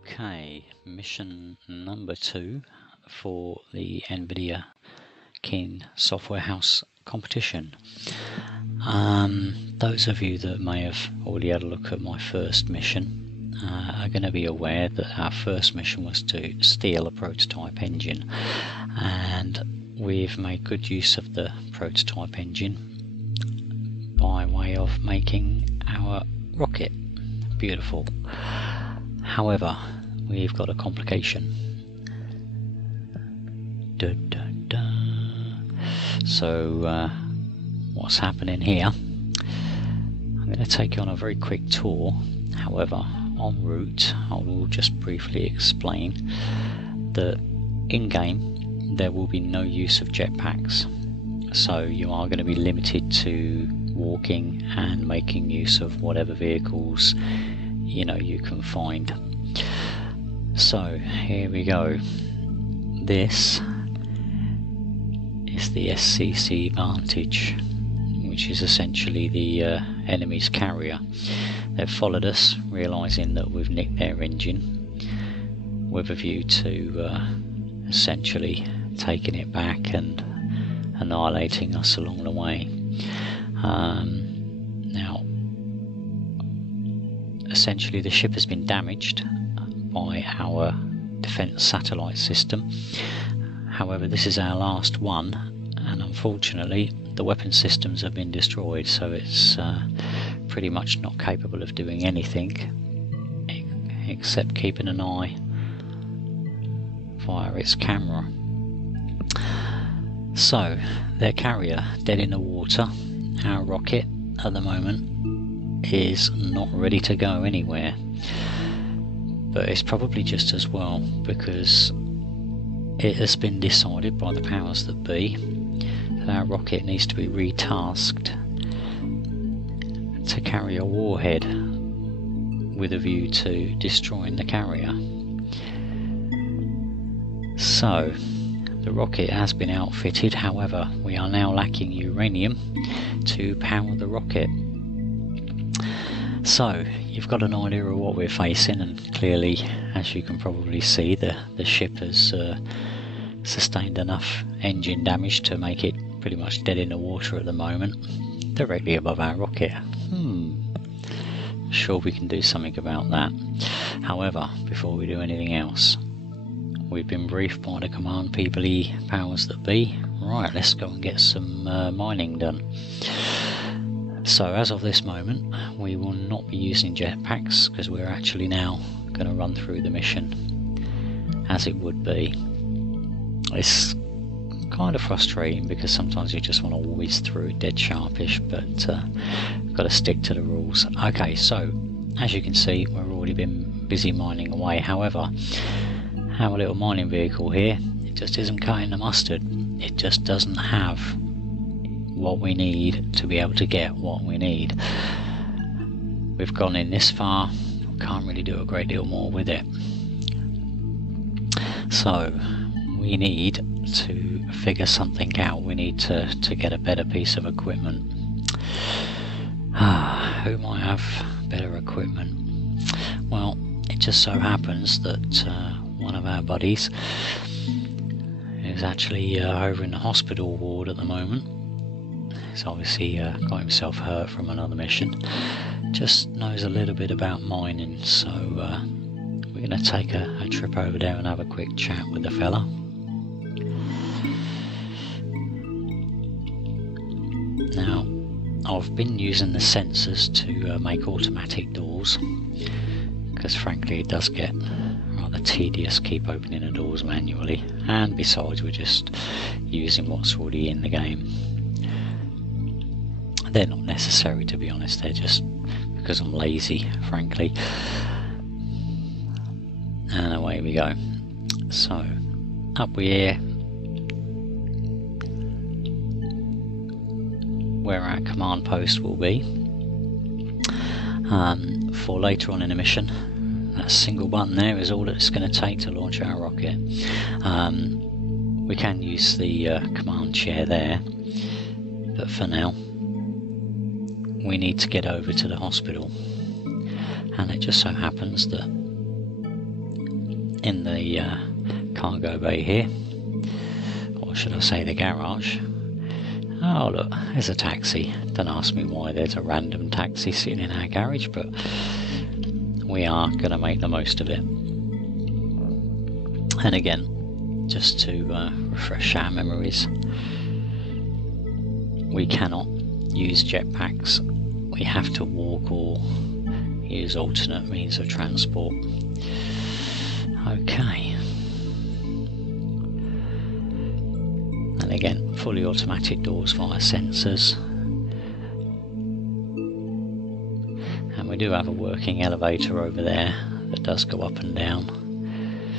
Okay, mission number 2 for the NVIDIA Keen Software House competition. Those of you that may have already had a look at my first mission are going to be aware that our first mission was to steal a prototype engine, and we've made good use of the prototype engine by way of making our rocket. Beautiful. However, we've got a complication. So what's happening here? I'm going to take you on a very quick tour. However, en route I will just briefly explain that in-game there will be no use of jetpacks, so you are going to be limited to walking and making use of whatever vehicles you can find. So here we go. This is the SCC Vantage, which is essentially the enemy's carrier. They've followed us, realising that we've nicked their engine, with a view to essentially taking it back and annihilating us along the way. Now, essentially the ship has been damaged by our defence satellite system. However, this is our last one, and unfortunately the weapon systems have been destroyed, so it's pretty much not capable of doing anything except keeping an eye via its camera. So, their carrier dead in the water. Our rocket at the moment is not ready to go anywhere, but it's probably just as well, because it has been decided by the powers that be that our rocket needs to be retasked to carry a warhead with a view to destroying the carrier. So the rocket has been outfitted, however we are now lacking uranium to power the rocket. So you've got an idea of what we're facing, and clearly, as you can probably see, the ship has sustained enough engine damage to make it pretty much dead in the water at the moment, directly above our rocket. Sure, we can do something about that. However, before we do anything else, we've been briefed by the command people powers that be. Right, let's go and get some mining done. So as of this moment, we will not be using jetpacks, because we're actually now going to run through the mission as it would be. It's kind of frustrating because sometimes you just want to whiz through dead sharpish, but we've got to stick to the rules. Okay, so as you can see, we've already been busy mining away. However, our little mining vehicle here, it just isn't cutting the mustard. It just doesn't have what we need to be able to get what we need. We've gone in this far, can't really do a great deal more with it. So we need to figure something out. We need to get a better piece of equipment. Who might have better equipment? Well, it just so happens that one of our buddies is actually over in the hospital ward at the moment. He's obviously got himself hurt from another mission. Just knows a little bit about mining, so we're going to take a trip over there and have a quick chat with the fella. Now, I've been using the sensors to make automatic doors, because frankly it does get rather tedious keep opening the doors manually, and besides we're just using what's already in the game. They're not necessary, to be honest, they're just because I'm lazy, frankly. And away we go. So, up here, where our command post will be. For later on in the mission, that single button there is all it's going to take to launch our rocket. We can use the command chair there, but for now we need to get over to the hospital, and it just so happens that in the cargo bay here, or should I say the garage. Oh look, there's a taxi. Don't ask me why there's a random taxi sitting in our garage, but we are going to make the most of it. And again, just to refresh our memories, we cannot use jetpacks. We have to walk or use alternate means of transport. Okay. And again, fully automatic doors via sensors. And we do have a working elevator over there that does go up and down.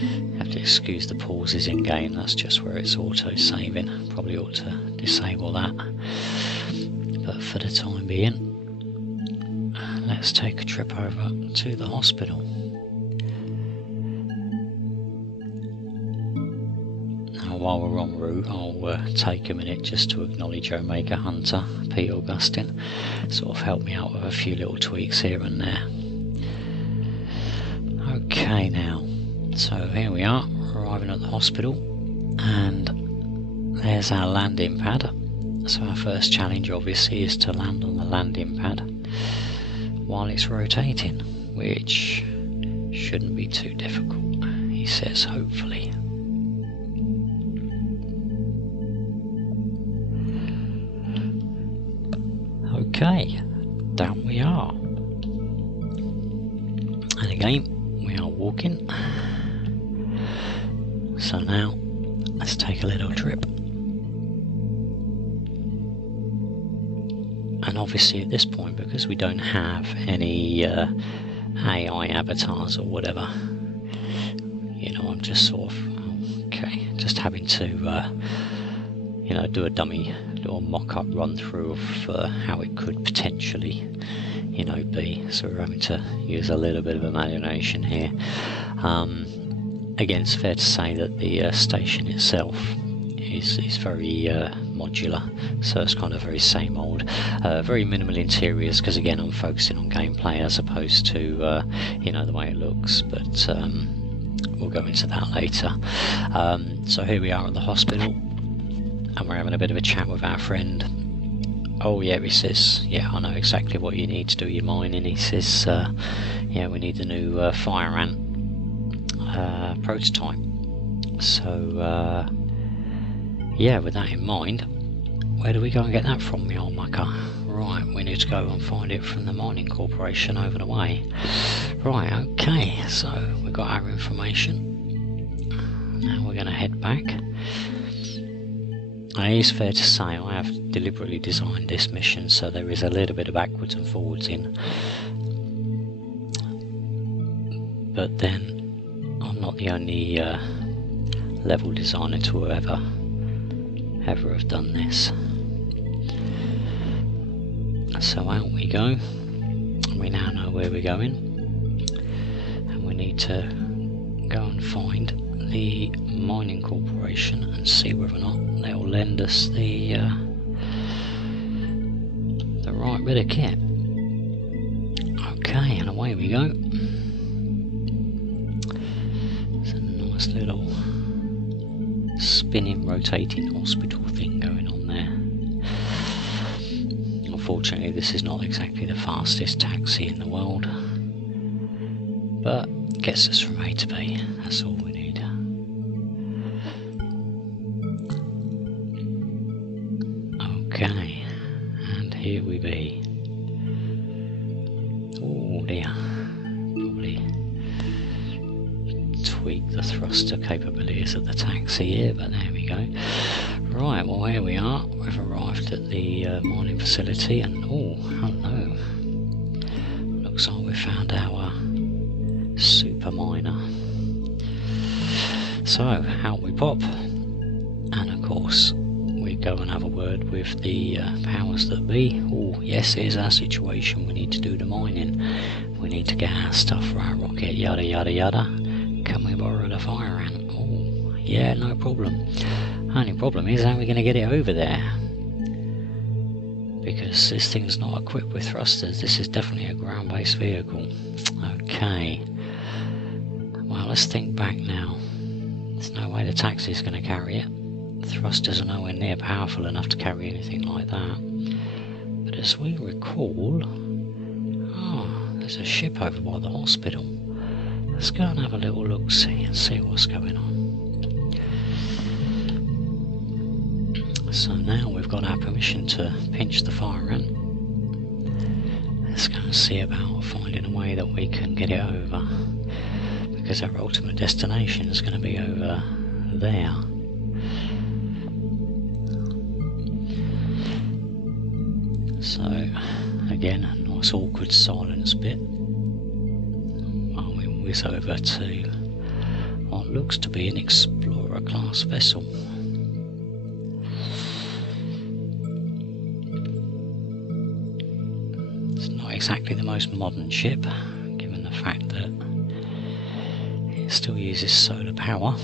You have to excuse the pauses in game, that's just where it's auto-saving. Probably ought to disable that. But for the time being, let's take a trip over to the hospital. Now while we're en route, I'll take a minute just to acknowledge Omega Hunter, Pete Augustine. Sort of helped me out with a few little tweaks here and there. Okay now, so here we are, arriving at the hospital, and there's our landing pad. So our first challenge obviously is to land on the landing pad while it's rotating, which shouldn't be too difficult, he says, hopefully. Okay, down we are. And again, we are walking. So now, let's take a little trip. And obviously at this point, because we don't have any AI avatars or whatever, you know, I'm just sort of, okay, just having to, you know, do a dummy little mock-up run-through of how it could potentially, you know, be. So we're having to use a little bit of imagination here. Again, it's fair to say that the station itself is very modular, so it's kind of very same old, very minimal interiors, because again I'm focusing on gameplay as opposed to you know, the way it looks, but we'll go into that later. So here we are at the hospital, and we're having a bit of a chat with our friend. Oh yeah, he says, yeah, I know exactly what you need to do your mining. He says, yeah, we need the new fire ant prototype. So yeah, with that in mind, where do we go and get that from, me old mucker? Right, we need to go and find it from the mining corporation over the way. Right, okay, so we've got our information. Now we're going to head back. It is fair to say I have deliberately designed this mission so there is a little bit of backwards and forwards in. But then, I'm not the only level designer to ever have done this. So out we go. We now know where we're going, and we need to go and find the mining corporation and see whether or not they'll lend us the right bit of kit. Okay, and away we go. It's a nice little spinning, rotating hospital thing going on there. Unfortunately, this is not exactly the fastest taxi in the world, but gets us from A to B. That's all we need. Okay, and here we be. Oh dear, probably tweak the thruster capabilities of the taxi here, but there we go. Right, well here we are. We've arrived at the mining facility, and oh, hello. Looks like we found our super miner. So, out we pop, and of course we go and have a word with the powers that be. Oh yes, here's our situation. We need to do the mining. We need to get our stuff for our rocket, yada yada yada. Can we borrow the fire ant? Oh yeah, no problem. Only problem is how are we going to get it over there, because this thing's not equipped with thrusters. This is definitely a ground-based vehicle. Okay, Well, let's think back now. There's no way the taxi's going to carry it. The thrusters are nowhere near powerful enough to carry anything like that. But as we recall, there's a ship over by the hospital. Let's go and have a little look-see and see what's going on. So now we've got our permission to pinch the fire ant. Let's go and see about finding a way that we can get it over, because our ultimate destination is going to be over there. So again, a nice awkward silence bit while we whiz over to what looks to be an Explorer class vessel. It's not exactly the most modern ship, given the fact that it still uses solar power.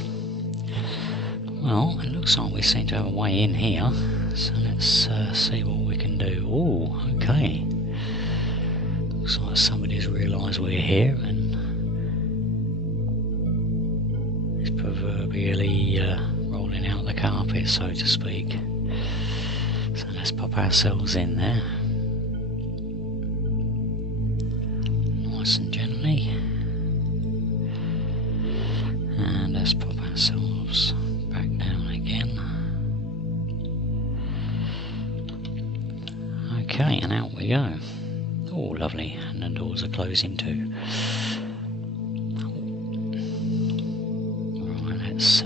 Well, it looks like we seem to have a way in here, so let's see what we can do. Oh, okay. Looks like somebody's realised we're here and is proverbially rolling out the carpet, so to speak. So let's pop ourselves in there. Nice and gently. And let's pop ourselves back down again. Okay, and out we go. Oh, lovely, and the doors are closing too. Right, let's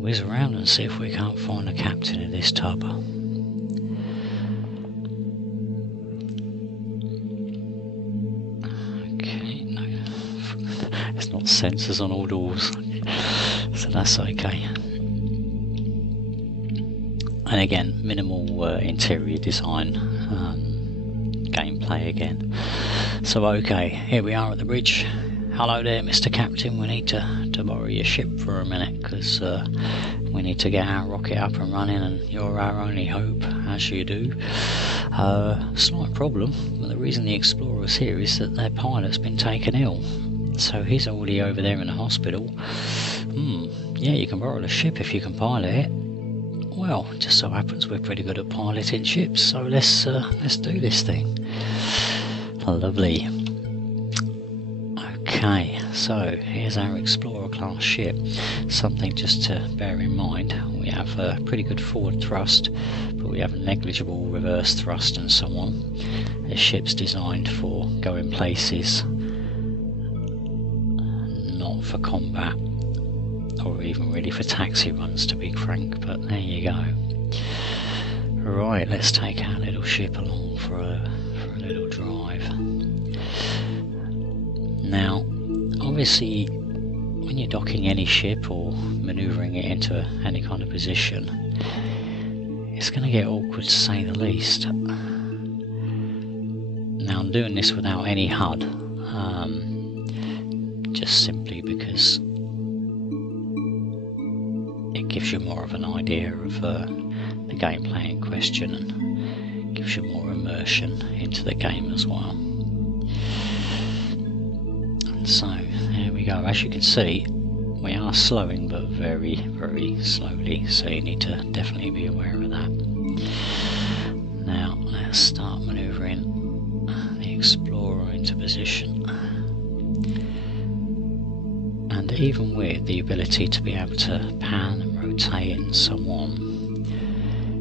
whiz around and see if we can't find the captain of this tub. Okay, no, there's not sensors on all doors, so that's okay. And again, minimal interior design, gameplay again. So okay, here we are at the bridge. Hello there, Mr. Captain, we need to borrow your ship for a minute, because we need to get our rocket up and running, and you're our only hope, as you do. Slight problem, but the reason the Explorer's here is that their pilot's been taken ill. So he's already over there in the hospital. Yeah, you can borrow the ship if you can pilot it. Well, just so happens we're pretty good at piloting ships, so let's do this thing. Lovely. Okay, so here's our Explorer class ship. Something just to bear in mind, we have a pretty good forward thrust, but we have a negligible reverse thrust and so on. The ship's designed for going places, not for combat, or even really for taxi runs, to be frank, but there you go. Right, let's take our little ship along for a little drive. Now, obviously, when you're docking any ship or manoeuvring it into any kind of position, it's going to get awkward to say the least. Now, I'm doing this without any HUD, just simply because it gives you more of an idea of the gameplay in question and gives you more immersion into the game as well. And so, there we go. As you can see, we are slowing, but very, very slowly, so you need to definitely be aware of that. Now, let's start manoeuvring the Explorer into position. And even with the ability to be able to pan and rotate and so on,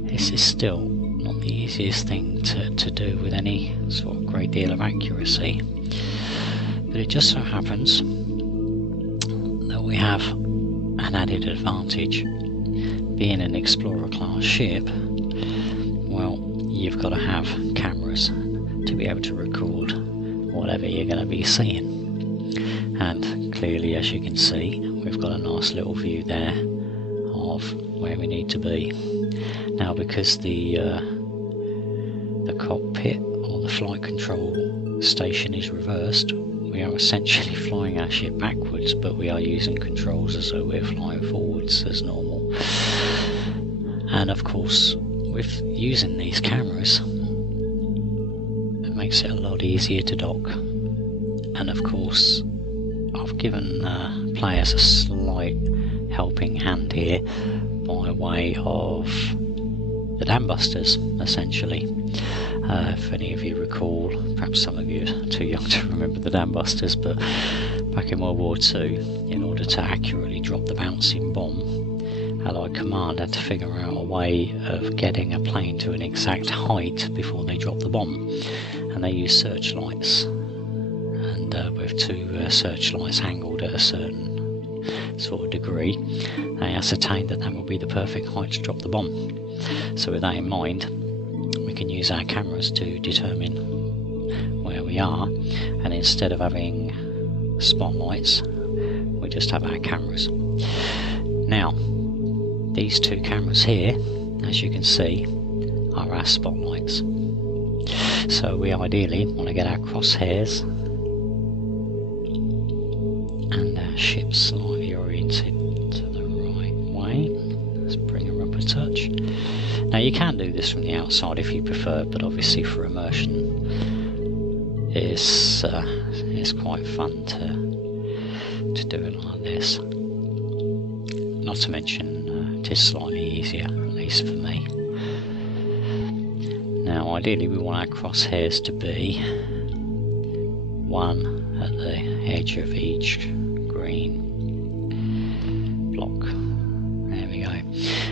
this is still not the easiest thing to do with any sort of great deal of accuracy. But it just so happens that we have an added advantage. Being an Explorer class ship, well, you've got to have cameras to be able to record whatever you're going to be seeing. And clearly, as you can see, we've got a nice little view there of where we need to be. Now, because the cockpit or the flight control station is reversed, we are essentially flying our ship backwards, but we are using controls as though we're flying forwards as normal. And of course, with using these cameras, it makes it a lot easier to dock. And of course, I've given players a slight helping hand here by way of the dam busters, essentially. If any of you recall, perhaps some of you are too young to remember the dam busters, but back in World War II, in order to accurately drop the bouncing bomb, Allied Command had to figure out a way of getting a plane to an exact height before they dropped the bomb, and they used searchlights, and with two searchlights angled at a certain sort of degree, they ascertained that that would be the perfect height to drop the bomb. So with that in mind, we can use our cameras to determine where we are, and instead of having spotlights, we just have our cameras. Now, these two cameras here, as you can see, are our spotlights. So we ideally want to get our crosshairs and our ship slightly oriented to the right way. Let's bring her up a touch. Now you can do this from the outside if you prefer, but obviously for immersion it's quite fun to do it like this. Not to mention it is slightly easier, at least for me. Now ideally we want our crosshairs to be one at the edge of each green block. There we go.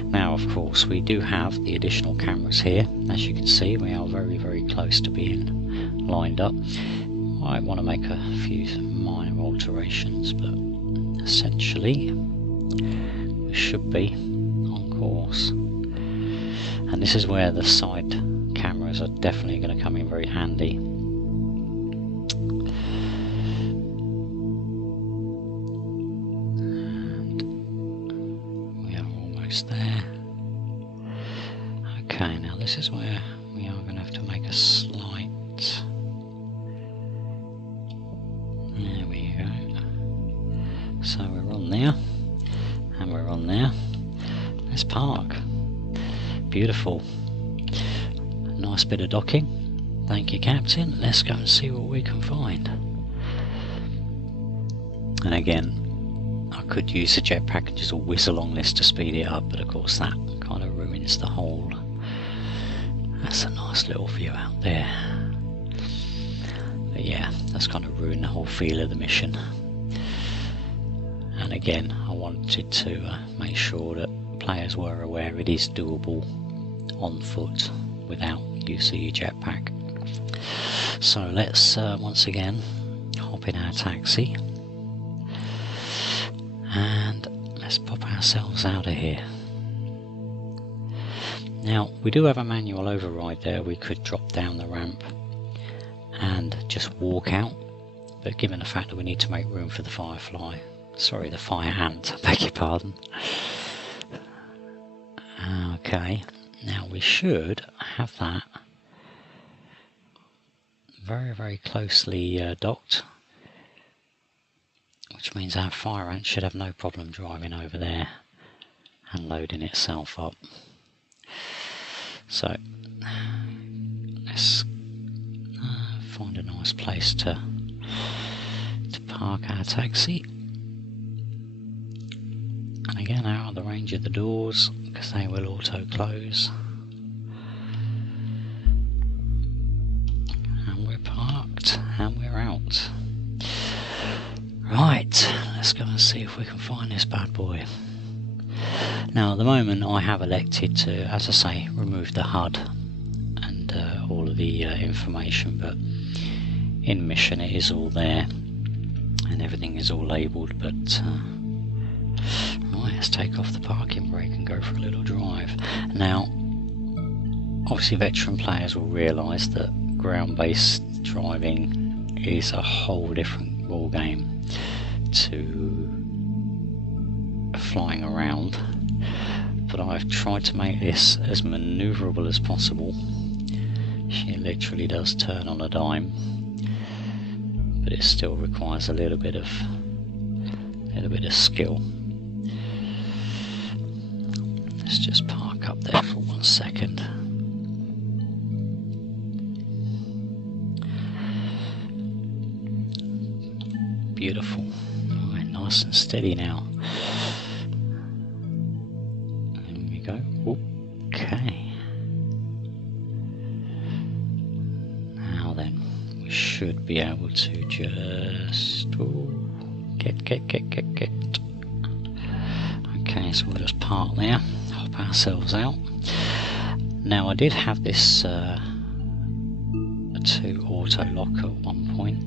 Now of course we do have the additional cameras here. As you can see, we are very, very close to being lined up. I want to make a few minor alterations, but essentially we should be on course. And this is where the side cameras are definitely going to come in very handy. And we are almost there. Okay, now this is where we are going to have to make a slight... There we go. So we're on there, and we're on there. Let's park. Beautiful. Nice bit of docking. Thank you, Captain. Let's go and see what we can find. And again, I could use the jetpack and just whiz along this to speed it up, but of course that kind of ruins the whole... That's a nice little view out there. But yeah, that's kind of ruined the whole feel of the mission. And again, I wanted to make sure that players were aware it is doable on foot without use of your jetpack. So let's once again hop in our taxi and let's pop ourselves out of here. Now we do have a manual override there. We could drop down the ramp and just walk out, but given the fact that we need to make room for the Firefly, sorry, the Fire Ant, I beg your pardon. Okay, now we should have that very, very closely docked, which means our Fire Ant should have no problem driving over there and loading itself up. So let's find a nice place to park our taxi. And again, out of the range of the doors, because they will auto close. And we're parked, and we're out. Right, let's go and see if we can find this bad boy. Now at the moment I have elected to, as I say, remove the HUD and all of the information, but in mission it is all there and everything is all labelled, but right, let's take off the parking brake and go for a little drive. Now obviously veteran players will realise that ground-based driving is a whole different ball game to flying around, but I've tried to make this as manoeuvrable as possible. She literally does turn on a dime, but it still requires a little bit of skill. Let's just park up there for 1 second. Beautiful. nice and steady now. There we go. Okay. Now then, we should be able to just get. Okay, so we'll just park there, hop ourselves out. Now I did have this to auto lock at one point.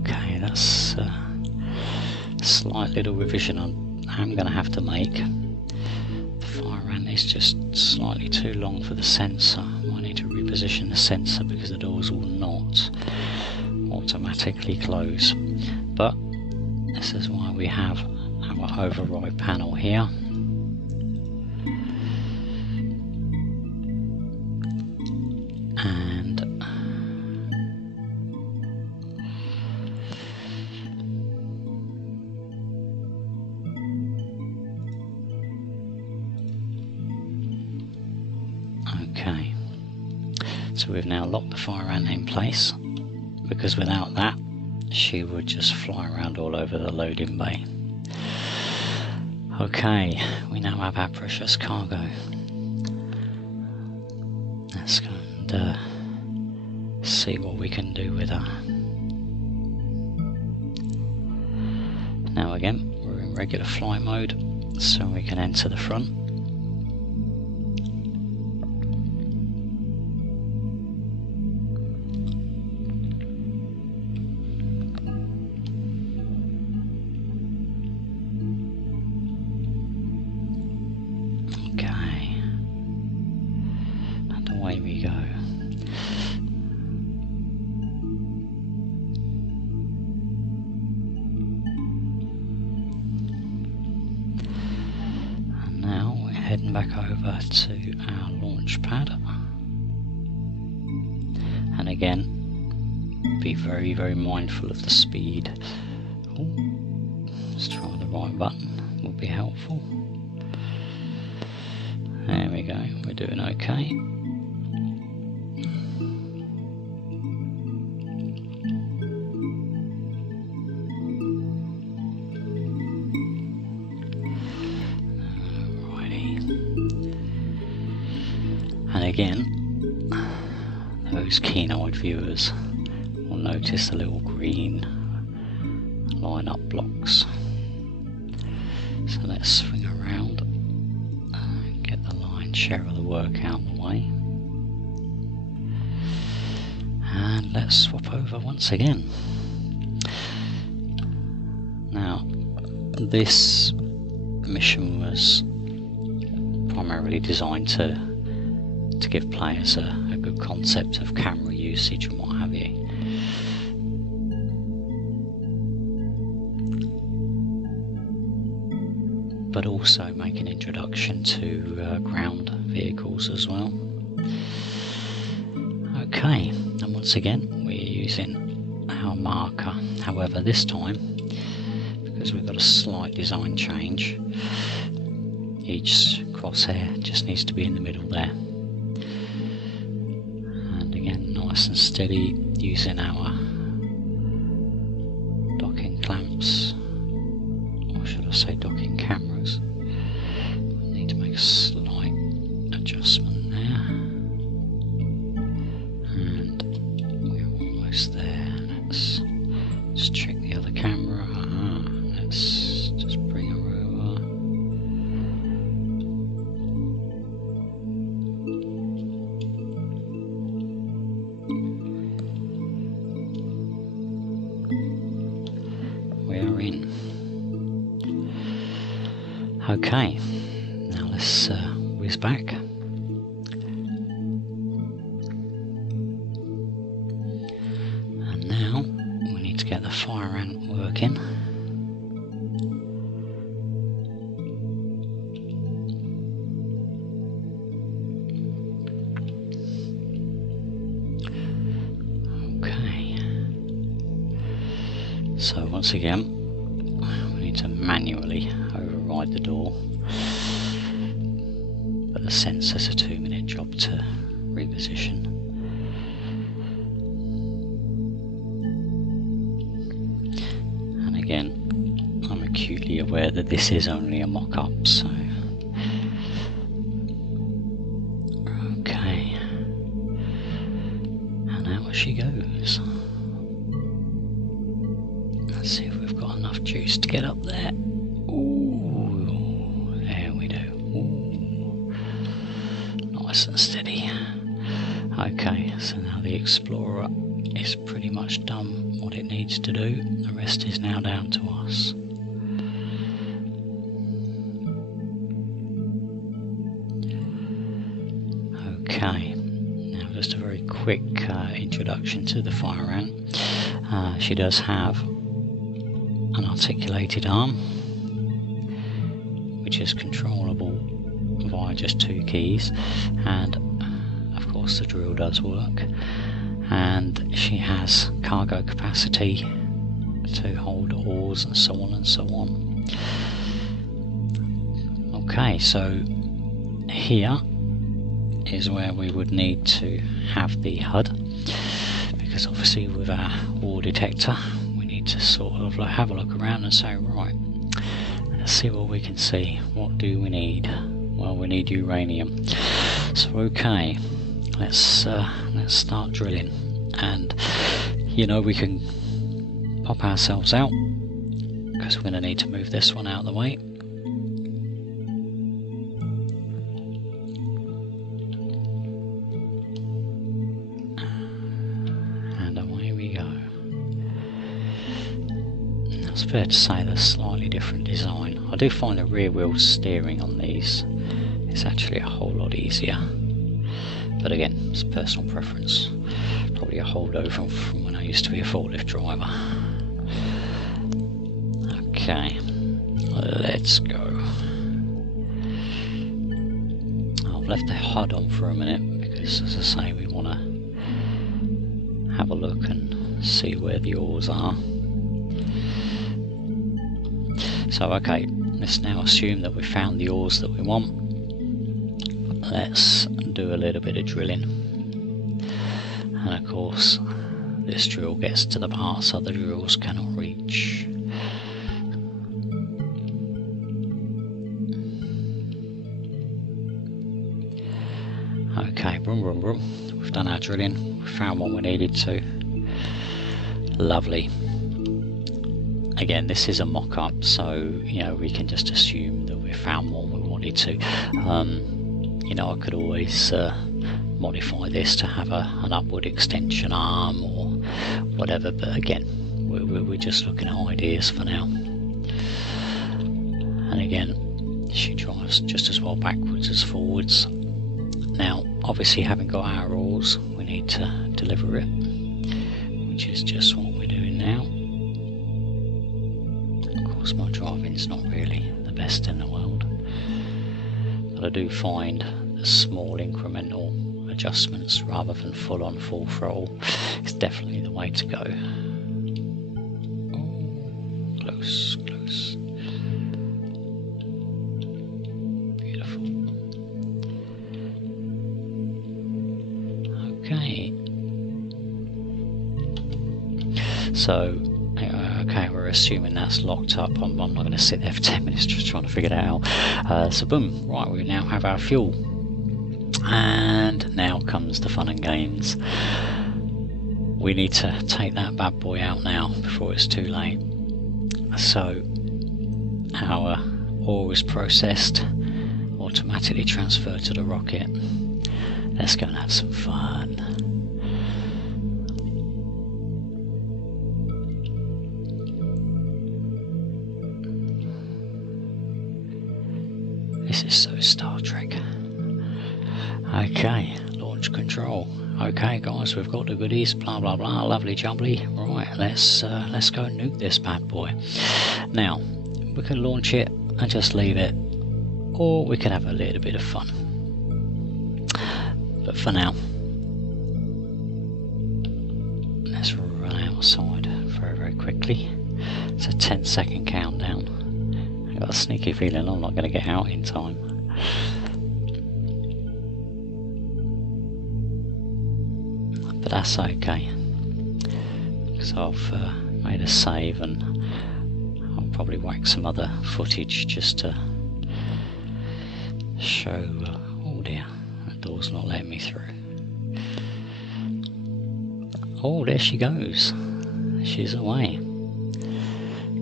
Okay, that's a slight little revision I'm going to have to make. The fire ant is just slightly too long for the sensor. I might need to reposition the sensor because the doors will not automatically close. But this is why we have our override panel here. And okay, so we've now locked the fire ant in place, because without that she would just fly around all over the loading bay. Okay, we now have our precious cargo. Let's go and see what we can do with her. Now again, we're in regular flight mode, so we can enter the front. Okay, and away we go. And now we're heading back over to our launch pad. And again, be very, very mindful of the speed. Ooh, let's try the right button, will be helpful. There we go, we're doing okay. Alrighty. And again, those keen-eyed viewers will notice the little green line-up blocks. So let's swing around. Share of the work out of the way, and let's swap over once again. Now, this mission was primarily designed to give players a good concept of camera usage and what have you. But also make an introduction to ground vehicles as well. Okay, and once again we're using our marker. However, this time, because we've got a slight design change, each crosshair just needs to be in the middle there. And again, nice and steady, using our docking clamps, or should I say docking cameras. We need to make a slight adjustment there, and we're almost there. Let's just check the other camera. Let's just bring her over. We are in. Okay, now let's whiz back. And now we need to get the fire ant working. Okay. So once again, we need to manually override the door, but the sensor's a 2-minute job to reposition. again, I'm acutely aware that this is only a mock-up, so okay, and out she goes. Let's see if we've got enough juice to get up there. Ooh, there we do. Ooh, nice and steady. Okay, so now the Explorer is pretty much done what it needs to do. The rest is now down to us. Okay, now just a very quick introduction to the fire ant. She does have an articulated arm, which is controllable via just 2 keys, and of course the drill does work, and she has cargo capacity to hold oars and so on and so on. Okay, so here is where we would need to have the HUD, because obviously with our ore detector we need to sort of have a look around and say, right, let's see what we can see. What do we need? Well, we need uranium. So okay, let's start drilling, and you know, we can pop ourselves out because we're going to need to move this one out of the way. And away we go. It's fair to say there's slightly different design. I do find the rear wheel steering on these is actually a whole lot easier. But again, it's personal preference. Probably a holdover from when I used to be a forklift driver. Okay, let's go. I've left the HUD on for a minute because, as I say, we want to have a look and see where the oars are. So okay, let's now assume that we found the oars that we want. Let's do a little bit of drilling, and of course this drill gets to the parts other drills cannot reach. Okay, boom boom boom, we've done our drilling, we found what we needed to. Lovely. Again, this is a mock-up, so you know, we can just assume that we found what we wanted to. You know, I could always modify this to have an upward extension arm or whatever, but again, we're just looking at ideas for now. And again, she drives just as well backwards as forwards. Now, obviously, having got our oars, we need to deliver it, which is just what we're doing now. Of course, my driving's not really the best in the world, but I do find the small incremental adjustments rather than full-on full throttle is definitely the way to go. Oh, close, close. Beautiful. Okay. So, okay, we're assuming that's locked up. I'm not going to sit there for 10 minutes just trying to figure that out. So boom, right, we now have our fuel. And now comes the fun and games. We need to take that bad boy out now before it's too late. So our ore is processed, automatically transferred to the rocket. Let's go and have some fun. This is so Star Trek. Okay, launch control. Okay guys, we've got the goodies, blah blah blah, lovely jubbly. Right, let's go and nuke this bad boy. Now, we can launch it and just leave it, or we can have a little bit of fun. But for now, let's run outside very, very quickly. It's a 10-second countdown. I've got a sneaky feeling I'm not going to get out in time. But that's okay, because I've made a save and probably whack some other footage just to show. Oh dear, that door's not letting me through. Oh, there she goes. She's away.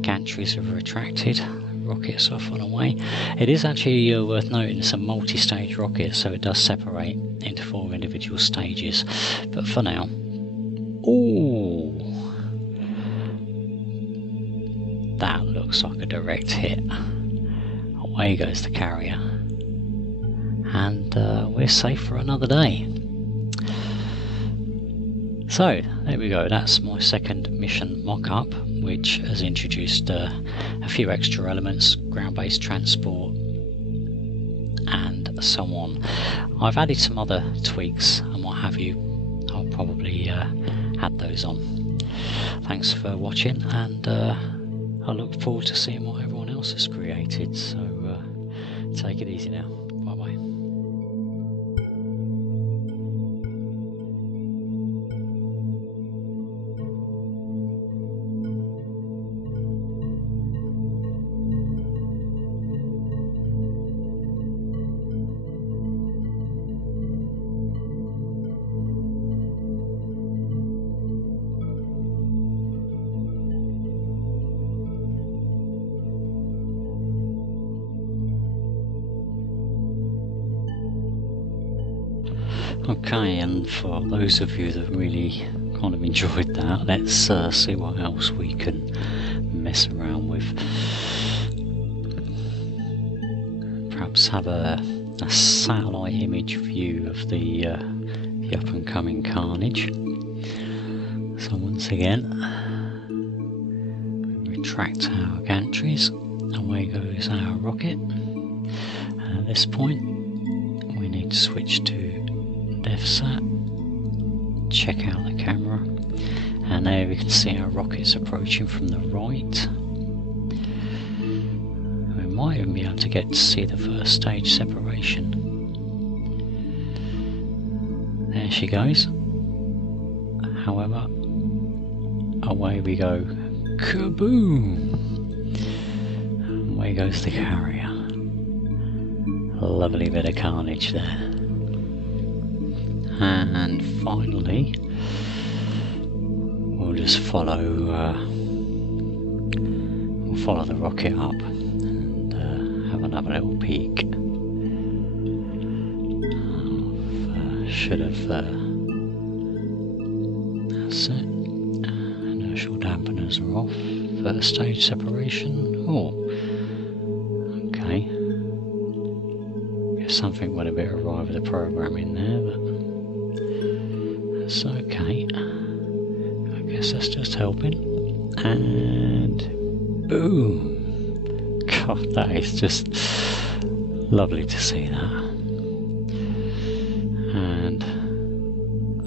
Gantries have retracted. Rocket's off and away. It is actually worth noting it's a multi-stage rocket, so it does separate into 4 individual stages. But for now, ooh, that looks like a direct hit. Away goes the carrier, and we're safe for another day. So there we go, that's my second mission mock-up, which has introduced a few extra elements, ground-based transport and so on. I've added some other tweaks and what have you. I'll probably add those on. Thanks for watching, and I look forward to seeing what everyone else has created, so take it easy now. Bye bye. Okay, and for those of you that really kind of enjoyed that, let's see what else we can mess around with. Perhaps have a satellite image view of the up and coming carnage. So once again, we retract our gantries, away goes our rocket. And at this point, we need to switch to DevSat, check out the camera, and there we can see our rockets approaching from the right. We might even be able to get to see the first stage separation. There she goes. However, away we go. Kaboom! Away goes the carrier. A lovely bit of carnage there. And finally, we'll just follow the rocket up and have another little peek. Should have that's it. Inertial dampeners are off. First stage separation. Oh, okay. Guess something went a bit awry with the programming there, but that's okay. I guess that's just helping. And boom! God, that is just lovely to see that. And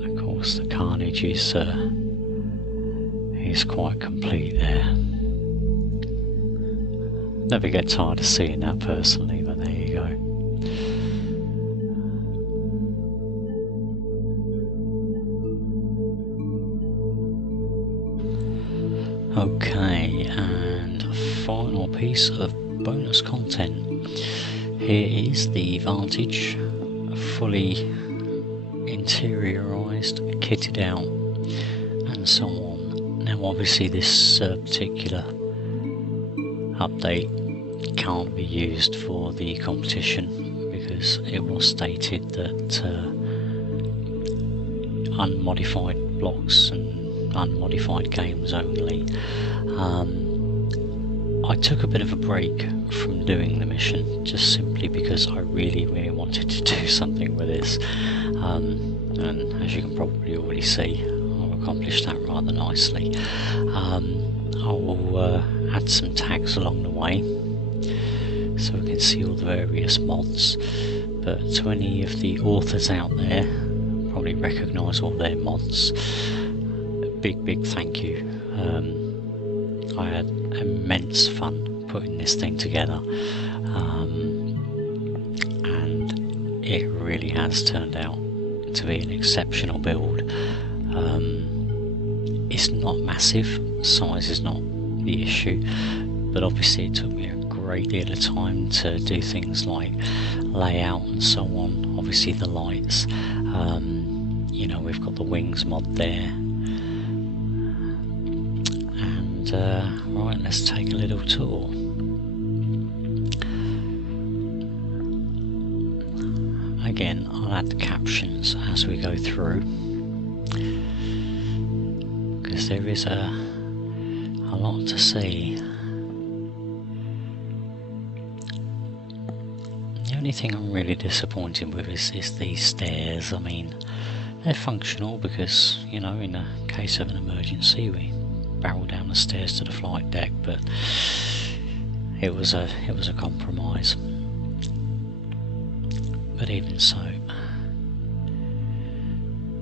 of course, the carnage is quite complete there. Never get tired of seeing that personally, but there you go. Okay, and final piece of bonus content. Here is the Vantage, fully interiorised, kitted out, and so on. Now obviously this particular update can't be used for the competition because it was stated that unmodified blocks and unmodified games only. I took a bit of a break from doing the mission just simply because I really wanted to do something with this, and as you can probably already see, I've accomplished that rather nicely. I will add some tags along the way so we can see all the various mods, but to any of the authors out there, probably recognise all their mods. Big thank you. I had immense fun putting this thing together, and it really has turned out to be an exceptional build. It's not massive, size is not the issue, but obviously it took me a great deal of time to do things like layout and so on. Obviously the lights, you know, we've got the wings mod there. And right, let's take a little tour. Again, I'll add the captions as we go through, because there is a lot to see. The only thing I'm really disappointed with is these stairs. I mean, they're functional because, you know, in the case of an emergency we barrel down the stairs to the flight deck, but it was a compromise. But even so,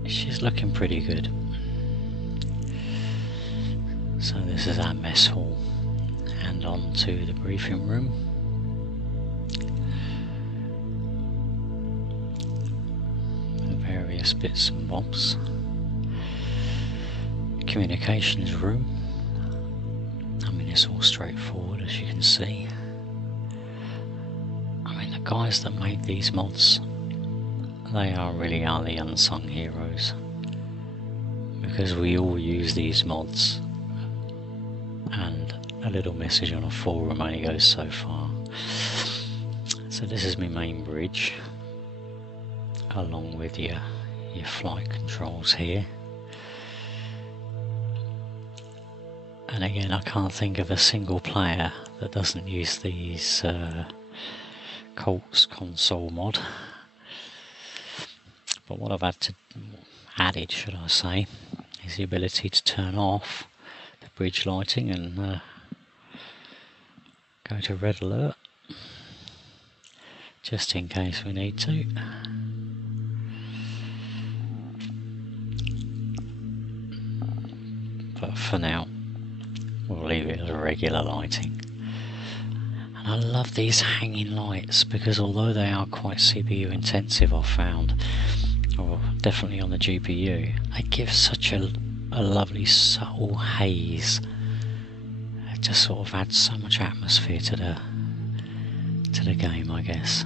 she's looking pretty good. So this is our mess hall, and on to the briefing room. With various bits and bobs. Communications room. I mean, it's all straightforward, as you can see. I mean, the guys that made these mods, they really are the unsung heroes, because we all use these mods, and a little message on a forum only goes so far. So this is my main bridge, along with your flight controls here. And again, I can't think of a single player that doesn't use these Colts console mod. But what I've added, should I say, is the ability to turn off the bridge lighting and go to red alert, just in case we need to. But for now, we'll leave it as regular lighting. And I love these hanging lights, because although they are quite CPU intensive, I've found, or definitely on the GPU, they give such a lovely subtle haze. It just sort of adds so much atmosphere to the game, I guess.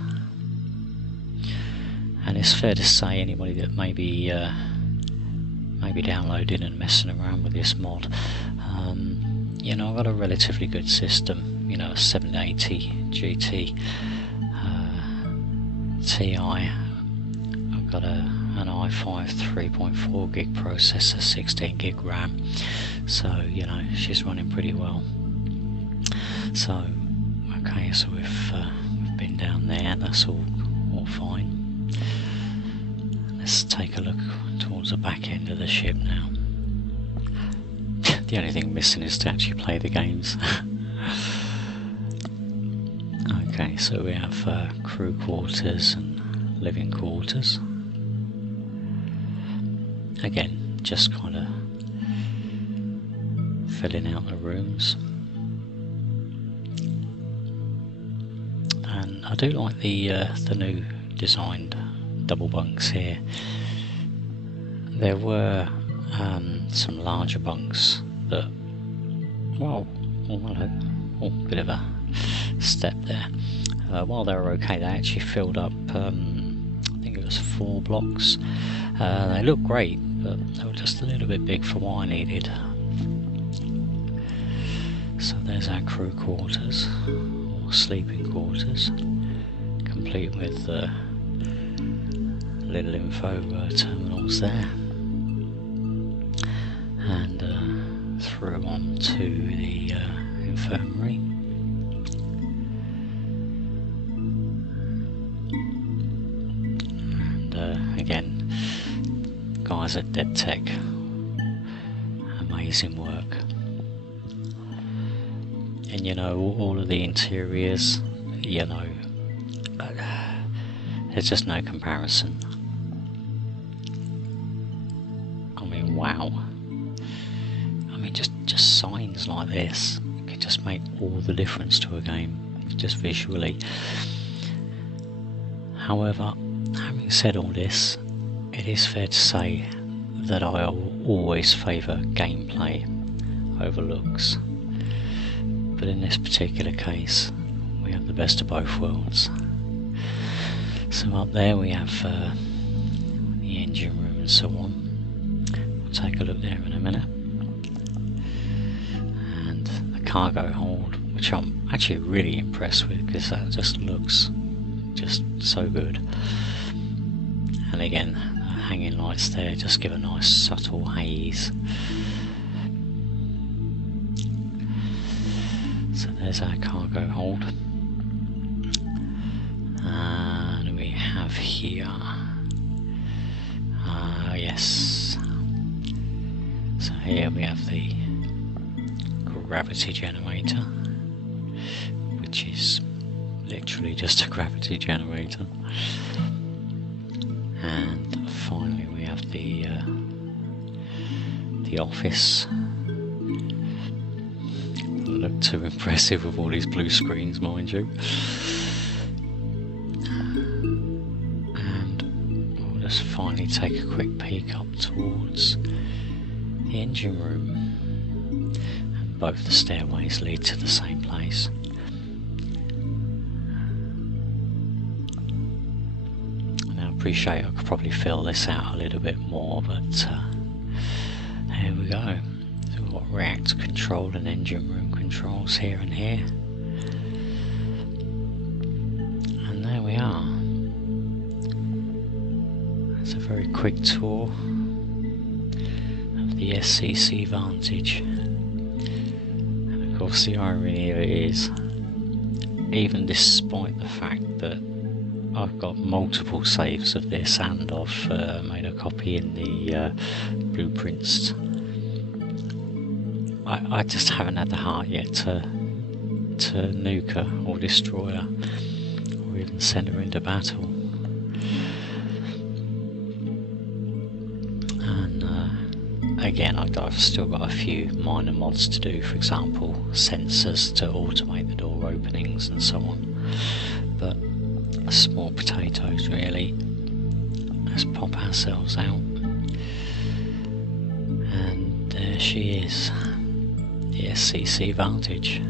And it's fair to say, anybody that maybe downloading and messing around with this mod, you know, I've got a relatively good system, you know, a 780 GT Ti. I've got an i5 3.4 gig processor, 16 gig RAM, so, you know, she's running pretty well. So, okay, so we've been down there, that's all fine. Let's take a look towards the back end of the ship now. The only thing missing is to actually play the games. Okay, so we have crew quarters and living quarters. Again, just kind of filling out the rooms. And I do like the new designed double bunks here. There were some larger bunks that, well, oh hello, oh, bit of a step there. While they were okay, they actually filled up, I think it was 4 blocks. They looked great, but they were just a little bit big for what I needed. So there's our crew quarters, or sleeping quarters, complete with little info terminals there. And through on to the infirmary. And again, guys at Dead Tech, amazing work. And you know, all of the interiors, you know, there's just no comparison. I mean, wow. I mean, just signs like this can just make all the difference to a game, just visually. However, having said all this, it is fair to say that I always favour gameplay over looks. but in this particular case we have the best of both worlds. So up there we have the engine room and so on. We'll take a look there in a minute. And the cargo hold, which I'm actually really impressed with because that just looks just so good. And again, the hanging lights there just give a nice subtle haze. So there's our cargo hold. And we have here, yes, so here we have the gravity generator, which is literally just a gravity generator. And finally we have the office. Doesn't look too impressive with all these blue screens, mind you. And we'll just finally take a quick peek up towards the engine room. And both the stairways lead to the same place. Now I appreciate I could probably fill this out a little bit more, but there we go. So we've got reactor control and engine room controls here and here. And there we are. That's a very quick tour of the SCC Vantage. And of course the irony of it is, even despite the fact that I've got multiple saves of this and I've made a copy in the blueprints, I just haven't had the heart yet to nuke her or destroy her or even send her into battle. And again, I've still got a few minor mods to do, for example sensors to automate the door openings and so on, but small potatoes really. Let's pop ourselves out, and there she is, the SCC Vantage.